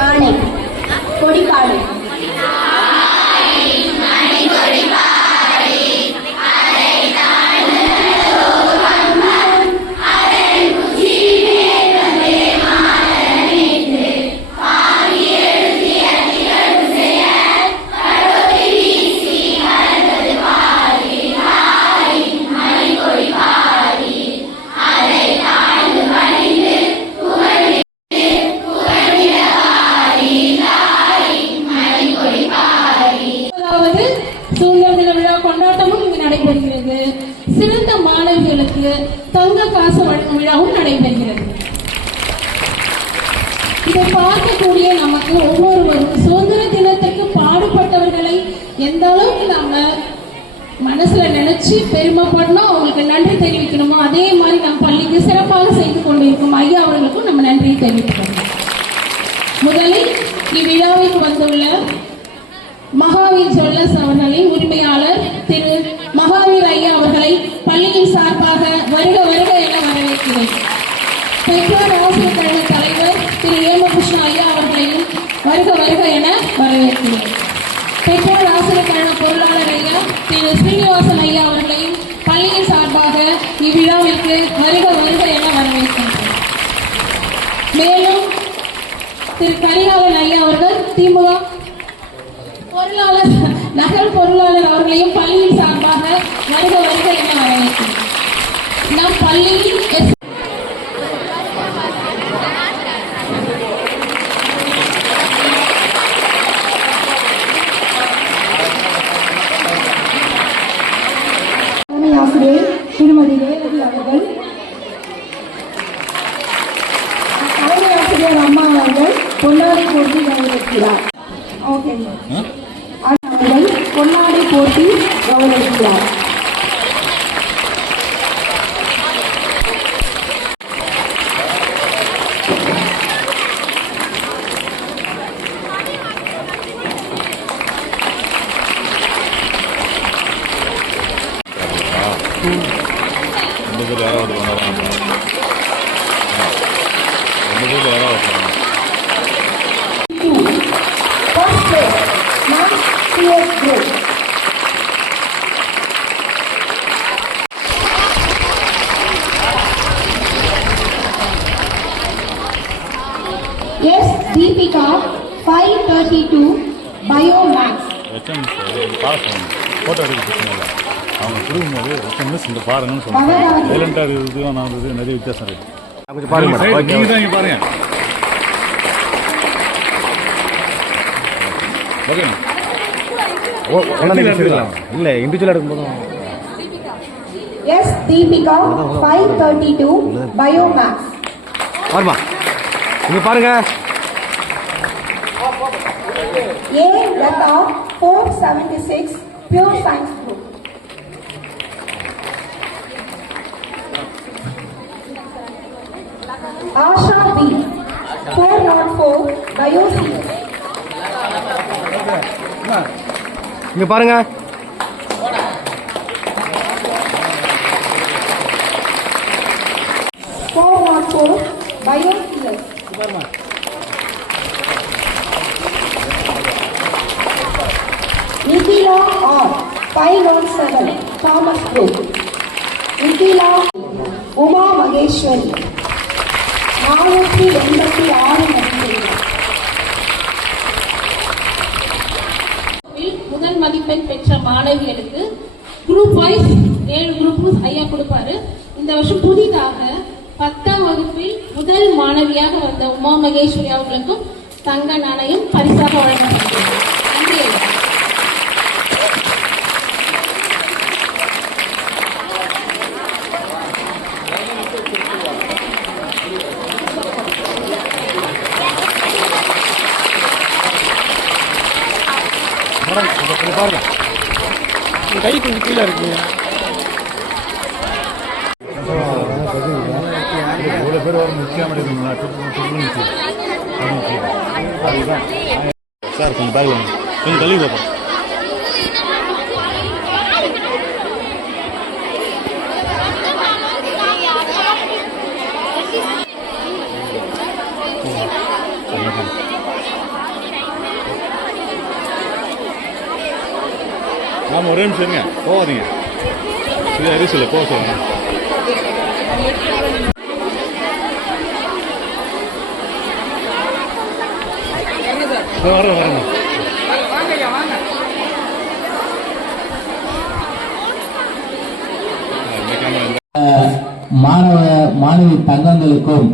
आणि थोडी काळी சுதந்திர தின விழா கொண்டாட்டமும் இங்கு நடைபெறுகிறது. சிறந்த மாணவிகளுக்கு தங்க காசு வழங்கும் விழாவும் நடைபெறுகிறது. இதை பார்க்கக்கூடிய நமக்கு ஒவ்வொருவரும் சுதந்திர தினத்திற்கு பாடுபட்டவர்களை எந்த அளவுக்கு நாம மனசுல நினைச்சு பெருமைப்படணும் அவங்களுக்கு நன்றி தெரிவிக்கணுமோ அதே மாதிரி நம் பள்ளிக்கு சிறப்பாக செய்து கொண்டிருக்கும் ஐயா அவர்களுக்கும் நம்ம நன்றி தெரிவிக்கணும் முதலில் இவ்விழாவிற்கு வந்துள்ள மகாவீர் ஜுவல்லர்ஸ் அவர்களின் உரிமையாளர் திரு மகாவீர் ஐயா அவர்களை பள்ளியின் சார்பாக வருக வருக என வரவேற்கிறேன். பெற்றோர் ஆசிரியர் கழக தலைவர் திரு ஏமகிருஷ்ணா ஐயா அவர்களையும் வருக வருக என வரவேற்கிறேன். பெற்றோர் ஆசிரியர் கழக பொருளாளர் ஐயா திரு ஸ்ரீனிவாசன் ஐயா அவர்களையும் பள்ளியின் சார்பாக இவ்விழாவிற்கு வருக வருக என வரவேற்கிறேன் மேலும் திரு கரிகாலன் ஐயா அவர்கள் திமுக பொருளாளர் நகர் பொருளாளர் அவர்களையும் பள்ளியின் சார்பாக வருக வருக என வரவேற்கிறேன். நம் பள்ளியில் திருமதி ரேவதி அவர்கள் தலைமை ஆசிரியர் அம்மா அவர்கள் பொன்னாடை போட்டி கௌரவிக்கிறார் ஓகே. அவர்கள் பொன்னாடை போட்டி கவனிக்கிறார். 532, Biomax. ஹெச்எம் பாஸ் ஆகணும் ஃபோட்டோ எடுக்க பிரச்சனை இல்லை அவங்க கொடுக்கும்போது ஹெச்எம் மிஸ் இந்த பாருங்கன்னு சொன்னாங்க. மகாராஜா. சைலண்டாக இருக்குது நான் நிறைய வித்தியாசம் இருக்கு. கொஞ்சம் பாருங்க நீங்கள் தான் பாருங்க. ஓகே ஓ ஒன்றா எடுக்கலாம் இல்லை இண்டிவிஜுவலாக எடுக்கும்போதும் Yes, Deepika, 532, Biomax. பாருமா. இங்கே பாருங்க A. Lata, 476, Pure Science Group. Asha B. 404, BioCS. இங்கே பாருங்க Four one four, BioCS. Five one seven, Thomas Uma Maheswari நானூற்றி எண்பத்தி ஆறு மதிப்பெண்கள் முதல் மதிப்பெண் பெற்ற மாணவிகளுக்கு குரூப் வைஸ் ஏழு குரூப் ஐயா கொடுப்பாரு இந்த வருஷம் புதிதாக பத்தாம் வகுப்பில் முதல் மாணவியாக வந்த உமா மகேஸ்வரி அவர்களுக்கும் தங்க நாணயம் பரிசாக வழங்கப்படுகிறது நன்றி ஐயா மேடம் கொஞ்சம் பாருங்க. உங்கள் கை கொஞ்சம் கீழே இருக்குங்க இவ்வளோ பேர் வர முக்கியமாக இருக்குங்களா சார் கொஞ்சம் பேக் வாங்க கொஞ்சம் தள்ளி பார்ப்போம் ஆமாம் ஒரே நிமிஷம் இருங்க. போகாதீங்க. இது அரிசியில் போக சொல்லுங்க. இதோ வரேன் மாணவ மாணவி தங்கங்களுக்கும்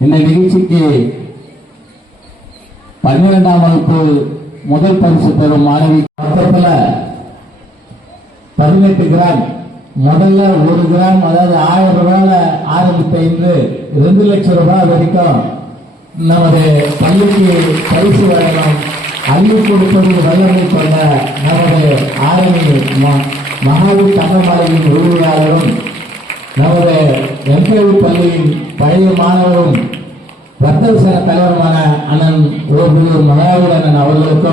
இந்த நிகழ்ச்சிக்கு பன்னிரெண்டாம் வகுப்பு முதல் பரிசு பெறும் மாணவி பக்கத்தில் பதினெட்டு கிராம். முதல்ல ஒரு கிராம் அதாவது ஆயிரம் ரூபாயில ஆரம்பித்த இன்று ரெண்டு லட்சம் ரூபாய் வரைக்கும் நமது பள்ளிக்கு பரிசு வழங்கும் அள்ளி கொடுப்பது வல்லமை கொண்ட நமது ஆரணி ம- மகாவீர் தங்கமலையின் உரிமையாளரும் நமது எம்கேவி பள்ளியின் பழைய மாணவரும் வர்த்தக சங்க தலைவருமான அண்ணன் ஓபியூர் மகாவீர் அண்ணன் அவர்களுக்கும்